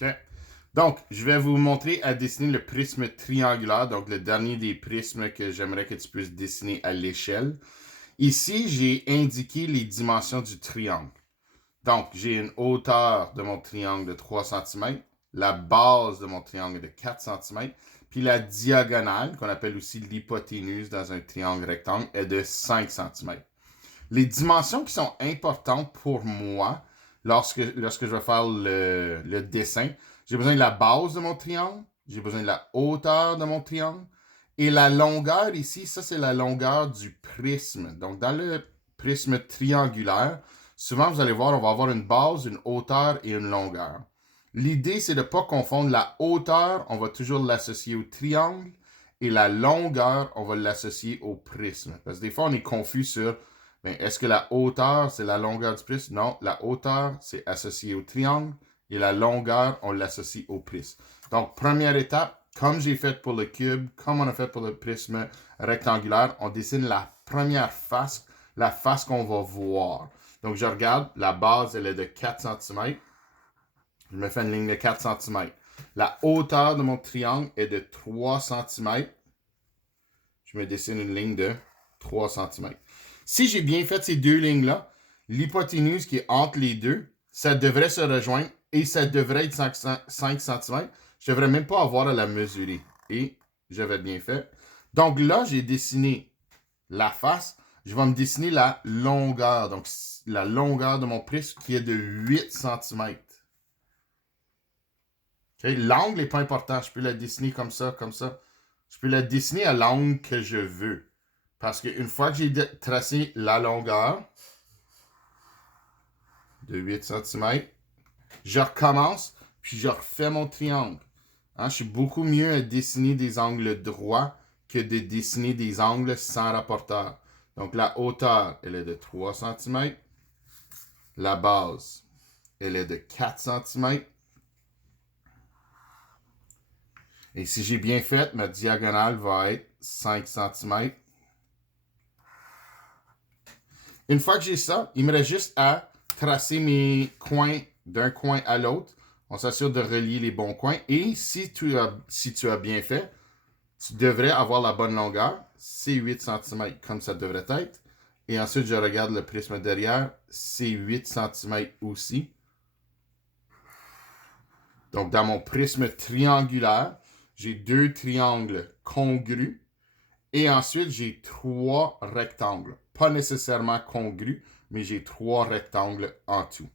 OK. Donc, je vais vous montrer à dessiner le prisme triangulaire, donc le dernier des prismes que j'aimerais que tu puisses dessiner à l'échelle. Ici, j'ai indiqué les dimensions du triangle. Donc, j'ai une hauteur de mon triangle de 3 cm, la base de mon triangle est de 4 cm, puis la diagonale, qu'on appelle aussi l'hypoténuse dans un triangle rectangle, est de 5 cm. Les dimensions qui sont importantes pour moi lorsque je vais faire le dessin, j'ai besoin de la base de mon triangle, j'ai besoin de la hauteur de mon triangle, et la longueur ici, ça c'est la longueur du prisme. Donc dans le prisme triangulaire, souvent vous allez voir, on va avoir une base, une hauteur et une longueur. L'idée, c'est de ne pas confondre la hauteur, on va toujours l'associer au triangle, et la longueur, on va l'associer au prisme. Parce que des fois, on est confus sur est-ce que la hauteur, c'est la longueur du prisme? Non, la hauteur, c'est associé au triangle et la longueur, on l'associe au prisme. Donc, première étape, comme j'ai fait pour le cube, comme on a fait pour le prisme rectangulaire, on dessine la première face, la face qu'on va voir. Donc, je regarde, la base, elle est de 4 cm. Je me fais une ligne de 4 cm. La hauteur de mon triangle est de 3 cm. Je me dessine une ligne de 3 cm. Si j'ai bien fait ces deux lignes-là, l'hypoténuse qui est entre les deux, ça devrait se rejoindre et ça devrait être 5 cm. Je ne devrais même pas avoir à la mesurer. Et j'avais bien fait. Donc là, j'ai dessiné la face. Je vais me dessiner la longueur. Donc, la longueur de mon prisme qui est de 8 cm. Okay? L'angle n'est pas important. Je peux la dessiner comme ça, comme ça. Je peux la dessiner à l'angle que je veux. Parce qu'une fois que j'ai tracé la longueur de 8 cm, je recommence, puis je refais mon triangle. Hein, je suis beaucoup mieux à dessiner des angles droits que de dessiner des angles sans rapporteur. Donc la hauteur, elle est de 3 cm. La base, elle est de 4 cm. Et si j'ai bien fait, ma diagonale va être 5 cm. Une fois que j'ai ça, il me reste juste à tracer mes coins d'un coin à l'autre. On s'assure de relier les bons coins. Et si tu as bien fait, tu devrais avoir la bonne longueur. C'est 8 cm comme ça devrait être. Et ensuite, je regarde le prisme derrière. C'est 8 cm aussi. Donc, dans mon prisme triangulaire, j'ai deux triangles congrus. Et ensuite, j'ai trois rectangles. Pas nécessairement congrus, mais j'ai trois rectangles en tout.